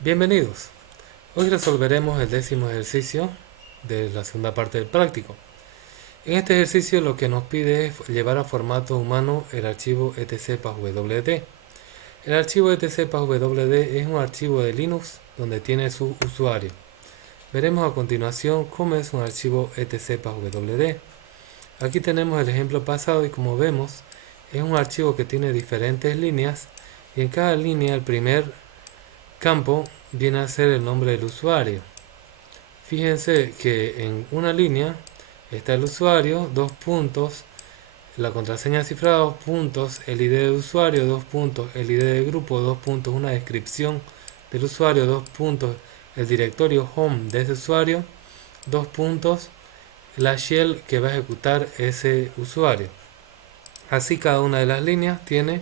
Bienvenidos. Hoy resolveremos el 10º ejercicio de la segunda parte del práctico. En este ejercicio lo que nos pide es llevar a formato humano el archivo etc.pswd. El archivo etc.pswd es un archivo de Linux donde tiene su usuario. Veremos a continuación cómo es un archivo etc.pswd. Aquí tenemos el ejemplo pasado y como vemos es un archivo que tiene diferentes líneas y en cada línea el primer campo viene a ser el nombre del usuario. Fíjense que en una línea está el usuario, dos puntos, la contraseña cifrada, dos puntos, el ID de usuario, dos puntos, el ID de grupo, dos puntos, una descripción del usuario, dos puntos, el directorio home de ese usuario, dos puntos, la shell que va a ejecutar ese usuario. Así cada una de las líneas tiene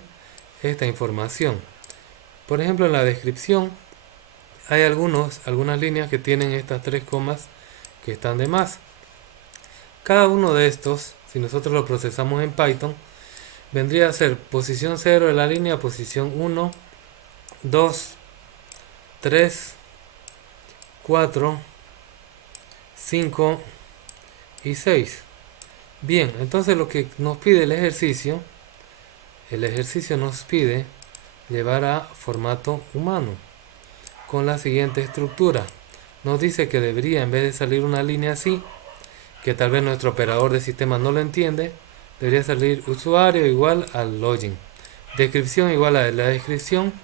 esta información. Por ejemplo, en la descripción hay algunas líneas que tienen estas tres comas que están de más. Cada uno de estos, si nosotros lo procesamos en Python, vendría a ser posición 0 de la línea, posición 1, 2, 3, 4, 5 y 6. Bien, entonces lo que nos pide el ejercicio nos pide llevar a formato humano con la siguiente estructura. Nos dice que debería, en vez de salir una línea así, que tal vez nuestro operador de sistema no lo entiende, debería salir usuario igual al login, descripción igual a la descripción,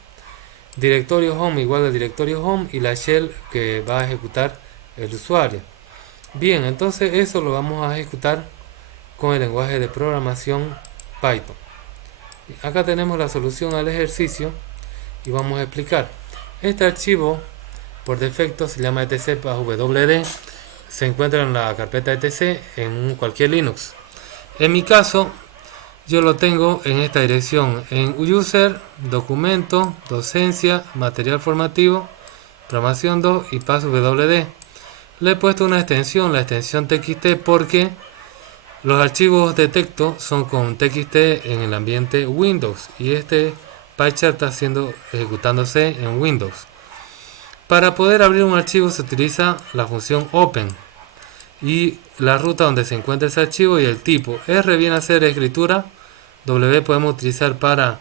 directorio home igual al directorio home y la shell que va a ejecutar el usuario. Bien, entonces eso lo vamos a ejecutar con el lenguaje de programación Python. Acá tenemos la solución al ejercicio y vamos a explicar. Este archivo por defecto se llama etc.pswd, se encuentra en la carpeta etc en cualquier Linux. En mi caso, yo lo tengo en esta dirección, en user, documento, docencia, material formativo, programación 2 y pswd. Le he puesto una extensión, la extensión txt, porque los archivos de texto son con txt en el ambiente Windows y este PyChart está ejecutándose en Windows. Para poder abrir un archivo se utiliza la función open y la ruta donde se encuentra ese archivo y el tipo. R viene a ser escritura, W podemos utilizar para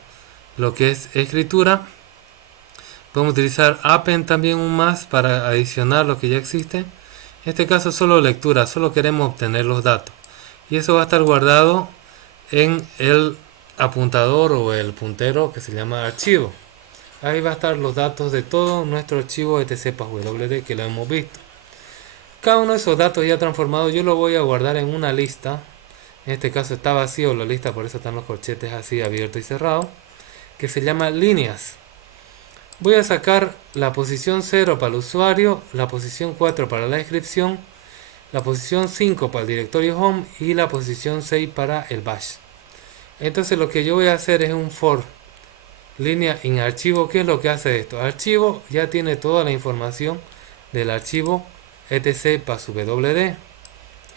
lo que es escritura. Podemos utilizar append también un más para adicionar lo que ya existe. En este caso solo lectura, solo queremos obtener los datos. Y eso va a estar guardado en el apuntador o el puntero que se llama archivo. Ahí va a estar los datos de todo nuestro archivo etc.pswd que lo hemos visto. Cada uno de esos datos ya transformados yo lo voy a guardar en una lista. En este caso está vacío la lista, por eso están los corchetes así abiertos y cerrados, que se llama líneas. Voy a sacar la posición 0 para el usuario, la posición 4 para la descripción, la posición 5 para el directorio home y la posición 6 para el bash. Entonces lo que yo voy a hacer es un for línea en archivo. ¿Qué es lo que hace esto? Archivo ya tiene toda la información del archivo etc.pswd,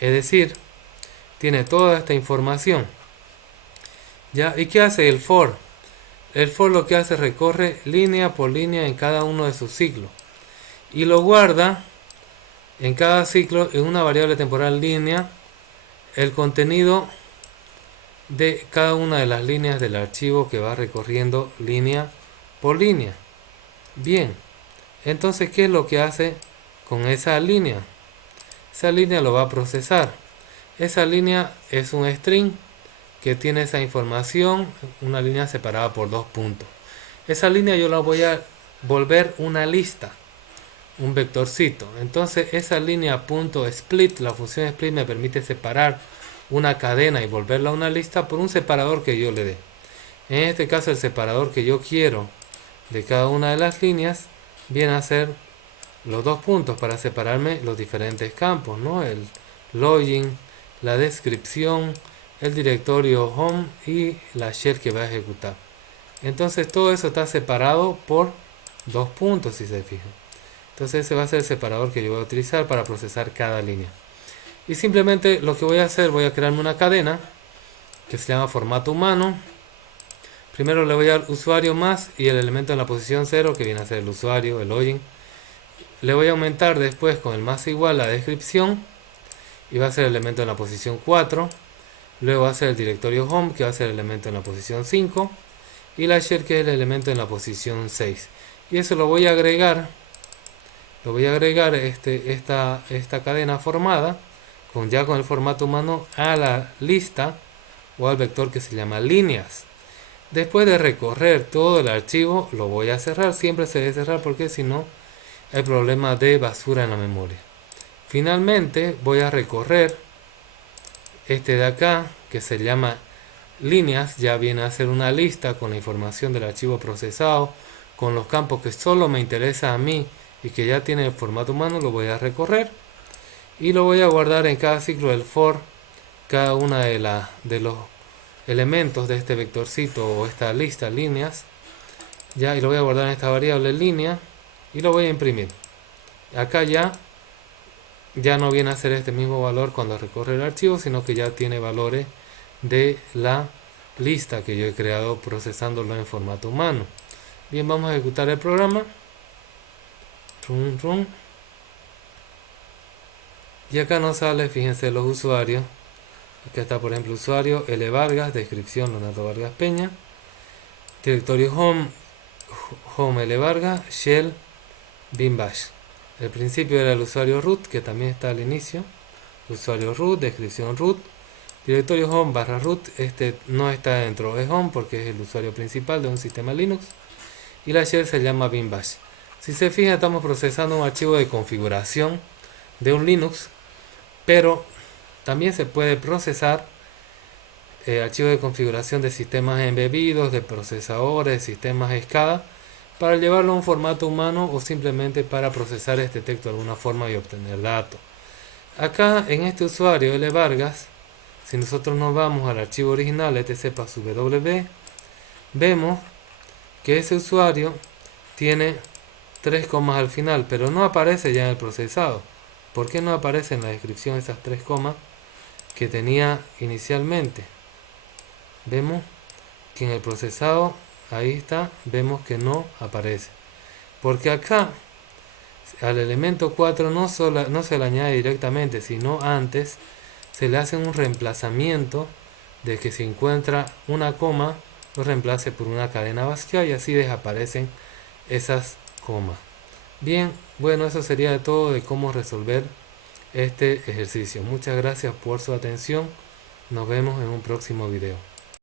es decir, tiene toda esta información. ¿Ya? ¿Y qué hace el for? El for lo que hace es recorre línea por línea en cada uno de sus ciclos y lo guarda en cada ciclo en una variable temporal línea el contenido de cada una de las líneas del archivo que va recorriendo línea por línea. Bien, entonces ¿qué es lo que hace con esa línea? Esa línea lo va a procesar. Esa línea es un string que tiene esa información, una línea separada por dos puntos. Esa línea yo la voy a volver una lista, un vectorcito. Entonces esa línea .split, la función split me permite separar una cadena y volverla a una lista por un separador que yo le dé. En este caso el separador que yo quiero de cada una de las líneas viene a ser los dos puntos para separarme los diferentes campos, ¿no? El login, la descripción, el directorio home y la shell que va a ejecutar. Entonces todo eso está separado por dos puntos, si se fijan. Entonces ese va a ser el separador que yo voy a utilizar para procesar cada línea. Y simplemente lo que voy a hacer, voy a crearme una cadena que se llama formato humano. Primero le voy a dar usuario más y el elemento en la posición 0, que viene a ser el usuario, el login. Le voy a aumentar después con el más igual la descripción y va a ser el elemento en la posición 4. Luego va a ser el directorio home, que va a ser el elemento en la posición 5. Y la share, que es el elemento en la posición 6. Y eso lo voy a agregar. Esta cadena formada ya con el formato humano a la lista o al vector que se llama líneas. Después de recorrer todo el archivo, lo voy a cerrar. Siempre se debe cerrar porque si no hay problema de basura en la memoria. Finalmente voy a recorrer este de acá, que se llama líneas. Ya viene a ser una lista con la información del archivo procesado, con los campos que solo me interesa a mí y que ya tiene el formato humano. Lo voy a recorrer y lo voy a guardar en cada ciclo del for, cada una de los elementos de este vectorcito o esta lista líneas, ya, y lo voy a guardar en esta variable línea y lo voy a imprimir. Acá ya no viene a ser este mismo valor cuando recorre el archivo, sino que ya tiene valores de la lista que yo he creado procesándolo en formato humano. Bien, vamos a ejecutar el programa. Y acá nos sale, fíjense, los usuarios. Acá está, por ejemplo, usuario L. Vargas, descripción Leonardo Vargas Peña, directorio home L. Vargas, shell bin bash. El principio era el usuario root, que también está al inicio. Usuario root, descripción root, directorio home barra root. Este no está dentro de home porque es el usuario principal de un sistema Linux. Y la shell se llama bin bash. Si se fijan, estamos procesando un archivo de configuración de un Linux, pero también se puede procesar archivos de configuración de sistemas embebidos, de procesadores, de sistemas SCADA, para llevarlo a un formato humano o simplemente para procesar este texto de alguna forma y obtener datos. Acá en este usuario L. Vargas, si nosotros nos vamos al archivo original etc-w, vemos que ese usuario tiene 3 comas al final, pero no aparece ya en el procesado. ¿Por qué no aparece en la descripción esas 3 comas que tenía inicialmente? Vemos que en el procesado, ahí está, vemos que no aparece. Porque acá al elemento 4 no se le añade directamente, sino antes se le hace un reemplazamiento de que se encuentra una coma, lo reemplace por una cadena vacía y así desaparecen esas comas. Bien, bueno, eso sería todo de cómo resolver este ejercicio. Muchas gracias por su atención. Nos vemos en un próximo video.